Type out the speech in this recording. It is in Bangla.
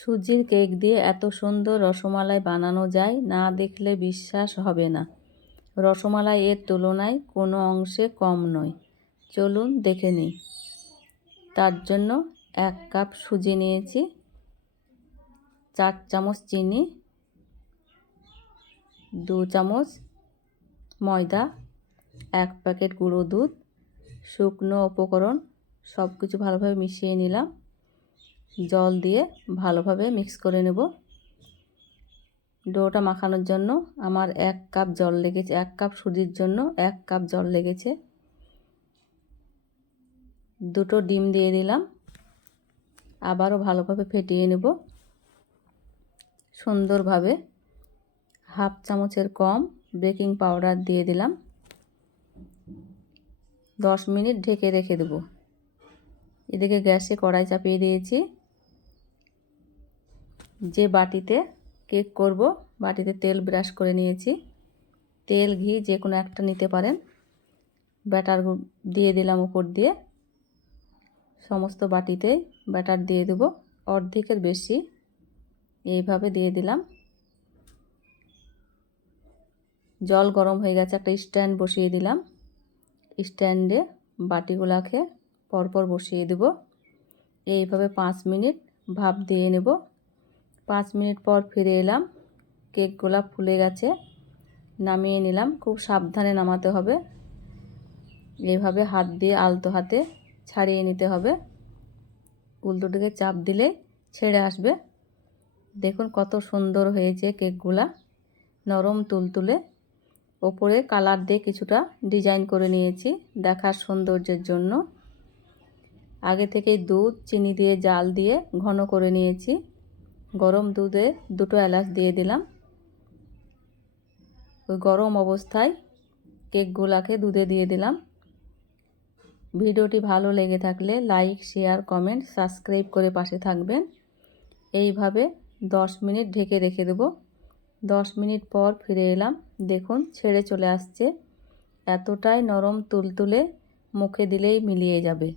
সুজির কেক দিয়ে এত সুন্দর রসমালাই বানানো যায়, না দেখলে বিশ্বাস হবে না। রসমালাই এর তুলনায় কোনো অংশে কম নয়। চলুন দেখে নিই। তার জন্য 1 কাপ সুজি নিয়েছি, 4 চামচ চিনি, 2 চামচ ময়দা, 1 প্যাকেট গুঁড়ো দুধ, শুকনো উপকরণ সব কিছু ভালোভাবে মিশিয়ে নিলাম। জল দিয়ে ভালোভাবে মিক্স করে নেব। ডোটা মাখানোর জন্য আমার 1 কাপ জল লেগেছে, 1 কাপ সুজির জন্য 1 কাপ জল লেগেছে। 2টো ডিম দিয়ে দিলাম, আবারও ভালোভাবে ফেটিয়ে নেব সুন্দরভাবে। 1/2 চামচের কম বেকিং পাউডার দিয়ে দিলাম। 10 মিনিট ঢেকে রেখে দেব। এদিকে গ্যাসে কড়াই চাপিয়ে দিয়েছি। যে বাটিতে কেক করব, বাটিতে তেল ব্রাশ করে নিয়েছি। তেল ঘি যে কোনো একটা নিতে পারেন। ব্যাটার দিয়ে দিলাম উপর দিয়ে। সমস্ত বাটিতে ব্যাটার দিয়ে দেব, অর্ধেকের বেশি এইভাবে দিয়ে দিলাম। জল গরম হয়ে গেছে, একটা স্ট্যান্ড বসিয়ে দিলাম। স্ট্যান্ডে বাটিগুলোকে পরপর বসিয়ে দেব। এইভাবে 5 মিনিট ভাপ দিয়ে নেব। 5 মিনিট পর ফিরে এলাম। কেকগুলো ফুলে গেছে, নামিয়ে নিলাম। খুব সাবধানে নামাতে হবে। এইভাবে হাত দিয়ে আলতো হাতে ছাড়িয়ে নিতে হবে। উল্টোদিকে চাপ দিলে ছেড়ে আসবে। দেখুন কত সুন্দর হয়েছে কেকগুলা, নরম তুলতুলে। ওপরে কালার দিয়ে কিছুটা ডিজাইন করে নিয়েছি দেখার সৌন্দর্যের জন্য। আগে থেকেই দুধ চিনি দিয়ে জাল দিয়ে ঘন করে নিয়েছি। গরম দুধে 2টো এলাচ দিয়ে দিলাম। ওই গরম অবস্থায় কেকগুলাকে দুধে দিয়ে দিলাম। ভিডিওটি ভালো লেগে থাকলে লাইক, শেয়ার, কমেন্ট, সাবস্ক্রাইব করে পাশে থাকবেন। এইভাবে 10 মিনিট ঢেকে রেখে দেব। 10 মিনিট পর ফিরে এলাম। দেখুন ছেড়ে চলে আসছে। এতটাই নরম তুলতুলে, মুখে দিলেই মিলিয়ে যাবে।